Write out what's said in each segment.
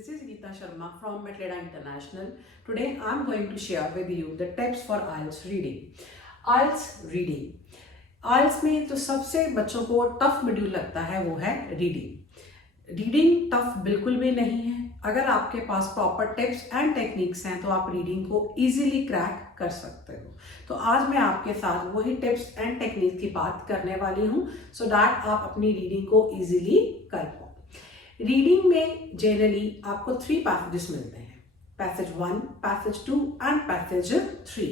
This is Geeta Sharma from Metleda International. Today I am going to share with you the tips for IELTS reading. IELTS reading. IELTS में जो सबसे बच्चों को tough module लगता है वो है रीडिंग। रीडिंग टफ बिल्कुल भी नहीं है। अगर आपके पास प्रॉपर टिप्स एंड टेक्निक्स हैं तो आप रीडिंग को इजीली क्रैक कर सकते हो। तो आज मैं आपके साथ वही टिप्स एंड टेक्निक्स की बात करने वाली हूँ सो दैट आप अपनी रीडिंग को इजीली कर पाओ। रीडिंग में जनरली आपको 3 पैसेजेस मिलते हैं, पैसेज 1, पैसेज 2 एंड पैसेज 3।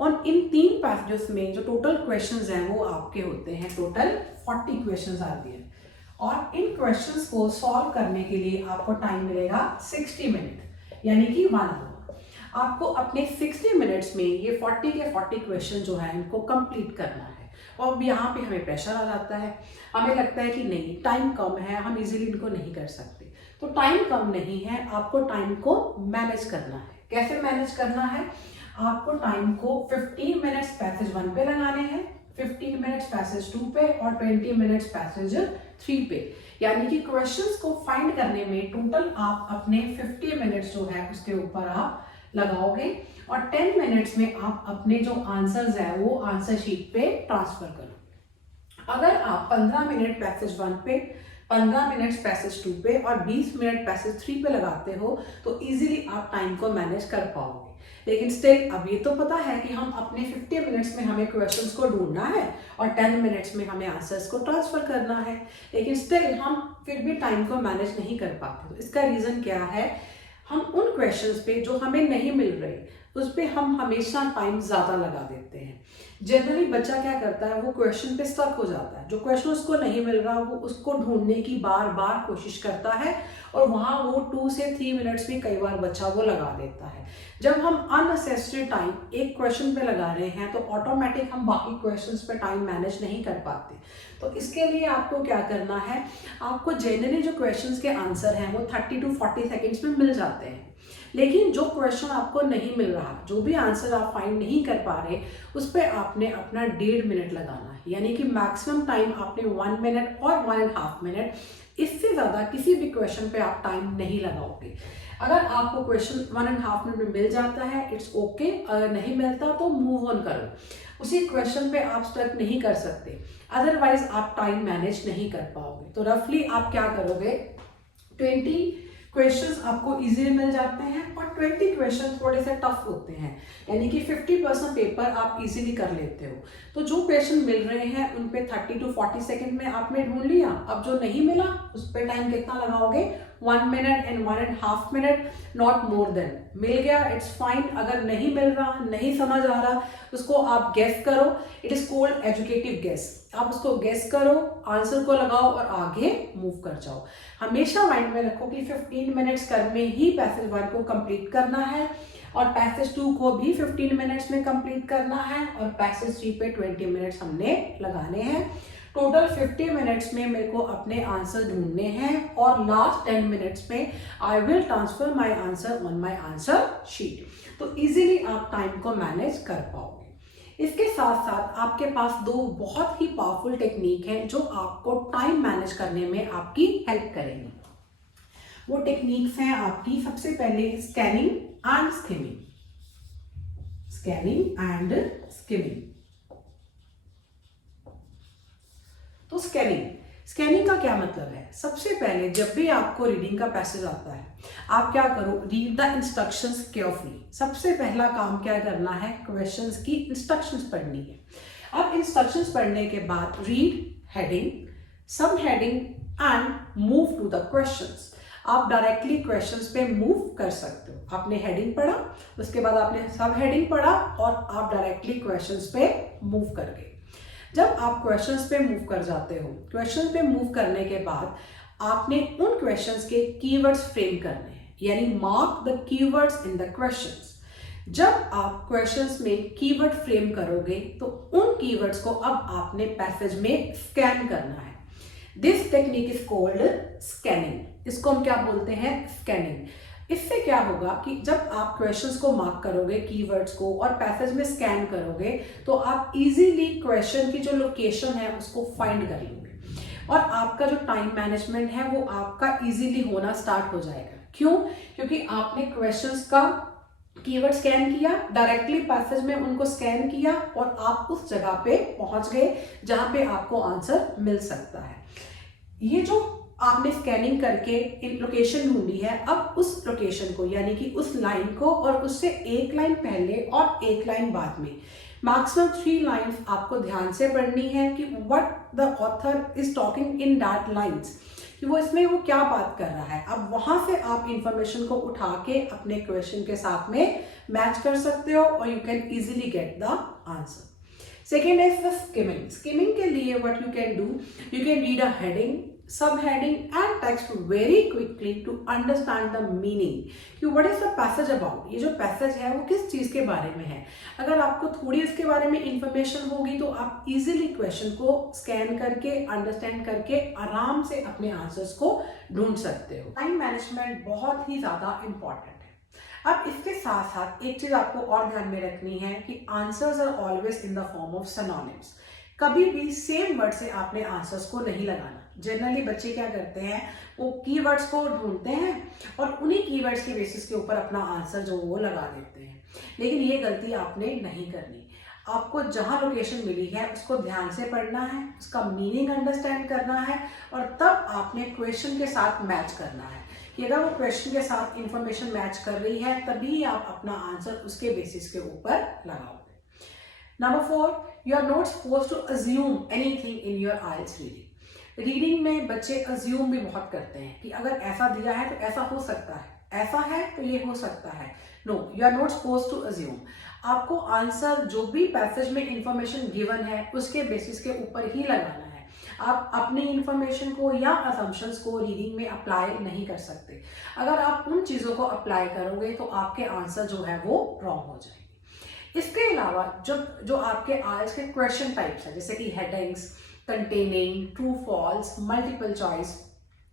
और इन 3 पैसेजेस में जो टोटल क्वेश्चंस हैं वो आपके होते हैं टोटल 40 क्वेश्चंस आते हैं। और इन क्वेश्चंस को सॉल्व करने के लिए आपको टाइम मिलेगा 60 मिनट यानी कि 1 आवर। आपको अपने 60 मिनट्स में ये 40 के 40 क्वेश्चन जो है इनको कंप्लीट करना है। और अब यहाँ पे हमें प्रेशर आ जाता है, हमें लगता है कि नहीं टाइम कम है, हम इजीली इनको नहीं कर सकते। तो टाइम कम नहीं है, आपको टाइम को मैनेज करना है। कैसे मैनेज करना है? आपको टाइम को 15 मिनट्स पैसेज 1 पे लगाने हैं, 15 मिनट्स पैसेज 2 पे और 20 मिनट्स पैसेज 3 पे। यानी कि क्वेश्चंस को फाइंड करने में टोटल आप अपने 50 मिनट्स जो है उसके ऊपर आप लगाओगे और 10 मिनट्स में आप अपने जो आंसर्स है वो आंसर शीट पे ट्रांसफर करो। अगर आप 15 मिनट पैसेज 1 पे, 15 मिनट्स पैसेज 2 पे और 20 मिनट पैसेज 3 पे लगाते हो तो इजीली आप टाइम को मैनेज कर पाओगे। लेकिन स्टिल अब ये तो पता है कि हम अपने 50 मिनट्स में हमें क्वेश्चंस को ढूंढना है और 10 मिनट्स में हमें आंसर्स को ट्रांसफर करना है, लेकिन स्टिल हम फिर भी टाइम को मैनेज नहीं कर पाते। तो इसका रीज़न क्या है? हम उन क्वेश्चंस पे जो हमें नहीं मिल रहे उस पे हम हमेशा टाइम ज़्यादा लगा देते हैं। जनरली बच्चा क्या करता है, वो क्वेश्चन पे स्टक हो जाता है। जो क्वेश्चन उसको नहीं मिल रहा वो उसको ढूंढने की बार बार कोशिश करता है और वहाँ वो 2 से 3 मिनट्स भी कई बार बच्चा वो लगा देता है। जब हम अननेसेसरी टाइम एक क्वेश्चन पे लगा रहे हैं तो ऑटोमेटिक हम बाकी क्वेश्चंस पे टाइम मैनेज नहीं कर पाते। तो इसके लिए आपको क्या करना है, आपको जनरली जो क्वेश्चंस के आंसर हैं वो 30 to 40 सेकेंड्स में मिल जाते हैं। लेकिन जो क्वेश्चन आपको नहीं मिल रहा, जो भी आंसर आप फाइंड नहीं कर पा रहे, उस पर आपने अपना 1.5 मिनट लगाना है। यानी कि मैक्सिमम टाइम आपने 1 मिनट और 1.5 मिनट, इससे ज़्यादा किसी भी क्वेश्चन पे आप टाइम नहीं लगाओगे। अगर आपको क्वेश्चन 1.5 मिनट में मिल जाता है इट्स ओके, अगर नहीं मिलता तो मूव ऑन करो। उसी क्वेश्चन पे आप स्टक नहीं कर सकते, अदरवाइज आप टाइम मैनेज नहीं कर पाओगे। तो रफली आप क्या करोगे, 20 क्वेश्चंस आपको इजीली मिल जाते हैं और 20 क्वेश्चन थोड़े से टफ होते हैं, यानी कि 50% पेपर आप इजीली कर लेते हो। तो जो क्वेश्चन मिल रहे हैं उन पे 30 to 40 सेकेंड में आपने ढूंढ लिया। अब जो नहीं मिला उस पर टाइम कितना लगाओगे, 1 minute and 1.5 minute, not more than. मिल गया इट्स फाइन, अगर नहीं मिल रहा, नहीं समझ आ रहा, उसको आप गेस करो। It is called educative guess. आप उसको गेस करो, आंसर को लगाओ और आगे मूव कर जाओ। हमेशा माइंड में रखो कि 15 मिनट्स में ही पैसेज 1 को कंप्लीट करना है और पैसेज 2 को भी 15 मिनट्स में कंप्लीट करना है और पैसेज 3 पे 20 मिनट्स हमने लगाने हैं। टोटल 50 मिनट्स में मेरे को अपने आंसर ढूंढने हैं और लास्ट 10 मिनट्स में I will transfer my answer on my answer sheet. तो इजीली आप टाइम को मैनेज कर पाओगे। इसके साथ साथ आपके पास 2 बहुत ही पावरफुल टेक्निक हैं जो आपको टाइम मैनेज करने में आपकी हेल्प करेंगी। वो टेक्निक्स हैं आपकी, सबसे पहले scanning and skimming. Scanning and skimming. तो स्कैनिंग का क्या मतलब है? सबसे पहले जब भी आपको रीडिंग का पैसेज आता है आप क्या करो, रीड द इंस्ट्रक्शंस केयरफुली। सबसे पहला काम क्या करना है, क्वेश्चंस की इंस्ट्रक्शंस पढ़नी है। अब इंस्ट्रक्शंस पढ़ने के बाद रीड हेडिंग, सब heading and move to the questions. आप डायरेक्टली क्वेश्चंस पे मूव कर सकते हो। आपने हेडिंग पढ़ा, उसके बाद आपने सब हेडिंग पढ़ा और आप डायरेक्टली क्वेश्चंस पे मूव कर गए। जब आप क्वेश्चंस पे मूव कर जाते हो, क्वेश्चन पे मूव करने के बाद आपने उन क्वेश्चंस के कीवर्ड्स फ्रेम करने हैं, यानी mark the keywords in the questions. जब आप क्वेश्चंस में कीवर्ड फ्रेम करोगे तो उन कीवर्ड्स को अब आपने पैसेज में स्कैन करना है। This technique is called scanning. इसको हम क्या बोलते हैं, स्कैनिंग। इससे क्या होगा कि जब आप क्वेश्चंस को मार्क करोगे, कीवर्ड्स को, और पैसेज में स्कैन करोगे तो आप इजीली क्वेश्चन की जो लोकेशन है उसको फाइंड कर लोगे। और आपका जो टाइम मैनेजमेंट है वो आपका इजीली होना स्टार्ट हो जाएगा। क्यों? क्योंकि आपने क्वेश्चंस का कीवर्ड स्कैन किया, डायरेक्टली पैसेज में उनको स्कैन किया और आप उस जगह पे पहुंच गए जहां पे आपको आंसर मिल सकता है। ये जो आपने स्कैनिंग करके एक लोकेशन ढूंढी है, अब उस लोकेशन को यानी कि उस लाइन को और उससे एक लाइन पहले और एक लाइन बाद में मैक्सिमम 3 लाइन्स आपको ध्यान से पढ़नी है कि what the author is talking in that lines, कि वो इसमें वो क्या बात कर रहा है। अब वहां से आप इंफॉर्मेशन को उठा के अपने क्वेश्चन के साथ में मैच कर सकते हो और you can easily get the answer. Second is the skimming. Skimming के लिए what you can do, you can read a heading, सब heading and text very quickly to understand the meaning कि what is the passage about. ये जो passage है वो किस चीज के बारे में है। अगर आपको थोड़ी इसके बारे में इंफॉर्मेशन होगी तो आप इजीली क्वेश्चन को स्कैन करके अंडरस्टैंड करके आराम से अपने आंसर्स को ढूंढ सकते हो। टाइम मैनेजमेंट बहुत ही ज्यादा इंपॉर्टेंट है। अब इसके साथ साथ एक चीज आपको और ध्यान में रखनी है कि answers are always in the form of synonyms. कभी भी सेम वर्ड से आपने आंसर्स को नहीं लगाना। जनरली बच्चे क्या करते हैं, वो कीवर्ड्स को ढूंढते हैं और उन्हीं कीवर्ड्स के बेसिस के ऊपर अपना आंसर जो वो लगा देते हैं, लेकिन ये गलती आपने नहीं करनी। आपको जहां लोकेशन मिली है उसको ध्यान से पढ़ना है, उसका मीनिंग अंडरस्टैंड करना है और तब आपने क्वेश्चन के साथ मैच करना है कि अगर वो क्वेश्चन के साथ इंफॉर्मेशन मैच कर रही है तभी आप अपना आंसर उसके बेसिस के ऊपर लगाओगे। Number 4, you are not supposed to assume anything in your aisles reading. Reading में बच्चे अज्यूम भी बहुत करते हैं कि अगर ऐसा दिया है तो ऐसा हो सकता है, ऐसा है तो ये हो सकता है। No, you are not supposed to assume. आपको आंसर जो भी पैसेज में इंफॉर्मेशन गिवन है उसके बेसिस के ऊपर ही लगाना है। आप अपनी इंफॉर्मेशन को या असम्पशंस को रीडिंग में अप्लाई नहीं कर सकते। अगर आप उन चीजों को अप्लाई करोगे तो आपके आंसर जो है वो रॉन्ग हो जाएंगे। इसके अलावा जो आपके आइल्स के क्वेश्चन टाइप्स है, जैसे कि headings, containing, true false, multiple choice,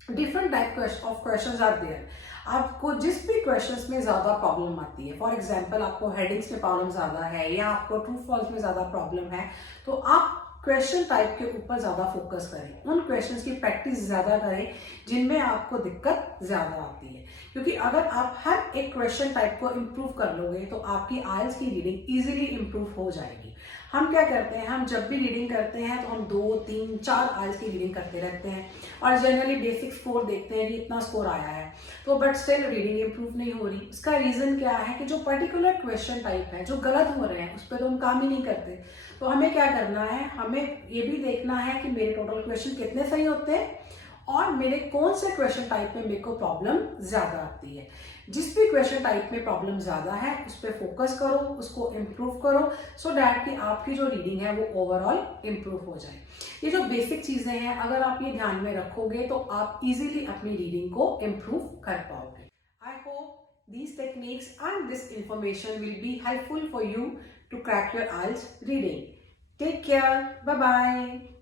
different type of questions are there. आपको जिस भी क्वेश्चंस में ज्यादा प्रॉब्लम आती है, फॉर एग्जांपल आपको हेडिंग्स में प्रॉब्लम ज्यादा है या आपको ट्रू फॉल्स में ज्यादा प्रॉब्लम है, तो आप क्वेश्चन टाइप के ऊपर ज्यादा फोकस करें, उन क्वेश्चंस की प्रैक्टिस ज्यादा करें जिनमें आपको दिक्कत ज्यादा आती है। क्योंकि अगर आप हर एक क्वेश्चन टाइप को इम्प्रूव कर लोगे तो आपकी आइल्स की रीडिंग इजीली इम्प्रूव हो जाएगी। हम क्या करते हैं, हम जब भी रीडिंग करते हैं तो हम 2, 3, 4 आइल्स की रीडिंग करते रहते हैं और जनरली बेसिक स्कोर देखते हैं कि इतना स्कोर आया है, तो बट स्टिल रीडिंग इम्प्रूव नहीं हो रही। इसका रीजन क्या है कि जो पर्टिकुलर क्वेश्चन टाइप है जो गलत हो रहे हैं उस पर तो हम काम ही नहीं करते। तो हमें क्या करना है, हमें ये भी देखना है कि मेरे टोटल क्वेश्चन कितने सही होते हैं और मेरे कौन से क्वेश्चन टाइप में मेरे को प्रॉब्लम ज्यादा आती है। जिस भी क्वेश्चन टाइप में प्रॉब्लम ज्यादा है उस पर फोकस करो, उसको इम्प्रूव करो, सो डैट कि आपकी जो रीडिंग है वो ओवरऑल इम्प्रूव हो जाए। ये जो बेसिक चीजें हैं अगर आप ये ध्यान में रखोगे तो आप इजीली अपनी रीडिंग को इम्प्रूव कर पाओगे। I hope these techniques and this information will be helpful for you to crack your IELTS reading. Take care. Bye bye.